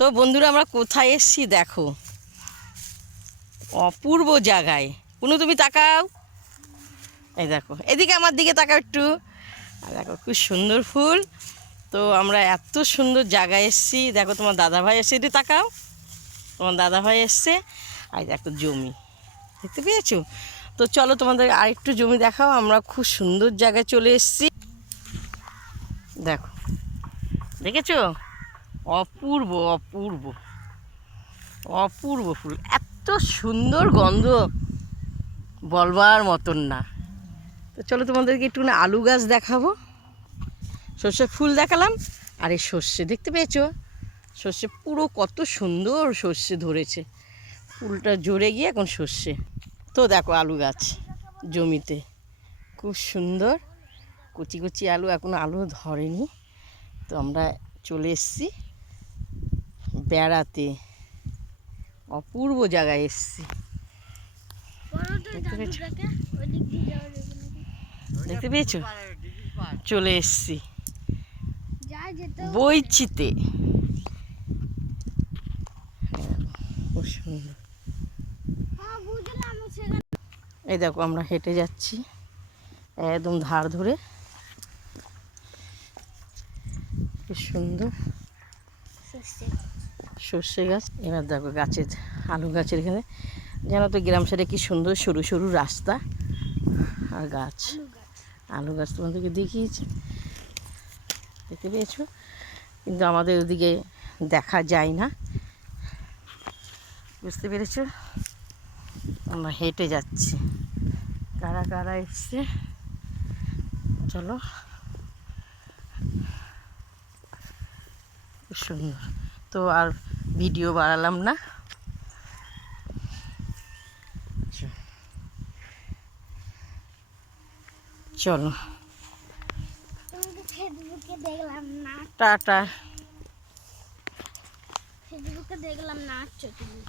তো বন্ধুরা আমরা কোথায় এসেছি দেখো, অপূর্ব জায়গায়। কোনো তুমি তাকাও, এই দেখো এদিকে আমার দিকে তাকাও একটু, আর দেখো খুব সুন্দর ফুল। তো আমরা এত সুন্দর জায়গায় এসেছি, দেখো তোমার দাদাভাই এসে, এটি তাকাও, তোমার দাদাভাই এসছে। আর দেখো জমি দেখতে পেয়েছো। তো চলো তোমাদের আরেকটু জমি দেখাও, আমরা খুব সুন্দর জায়গায় চলে এসেছি। দেখো দেখেছো, অপূর্ব অপূর্ব অপূর্ব ফুল, এত সুন্দর গন্ধ বলবার মতন না। তো চলো তোমাদেরকে একটু না আলু গাছ দেখাবো। সর্ষে ফুল দেখালাম, আর এই সর্ষে দেখতে পেয়েছো, সর্ষে পুরো কত সুন্দর সর্ষে ধরেছে, ফুলটা জড়ে গিয়ে এখন সর্ষে। তো দেখো আলু গাছ জমিতে খুব সুন্দর, কচি কচি আলু, এখনো আলু ধরেনি। তো আমরা চলে এসেছি বেড়াতে, অপূর্ব জায়গায় এসেছি। দেখতে পেয়েছো, চলে এসেছি বইচিতে, খুব সুন্দর। এই দেখো আমরা হেঁটে যাচ্ছি একদম ধার ধরে, খুব সুন্দর সর্ষে গাছ। এবার দেখো গাছের, আলু গাছের এখানে যেন তো গ্রাম সাইডে কি সুন্দর সরু সরু রাস্তা আর গাছ, আলু গাছ তোমাদেরকে দেখিয়েছি, দেখতে পেয়েছো। কিন্তু আমাদের ওদিকে দেখা যায় না, বুঝতে পেরেছো। আমরা হেঁটে যাচ্ছি, কারা কারা এসছে চলো। খুব সুন্দর। তো আর ভিডিও বাড়ালাম না, চলো টাটা। ফেসবুকে দেখলাম নাচছো তুমি।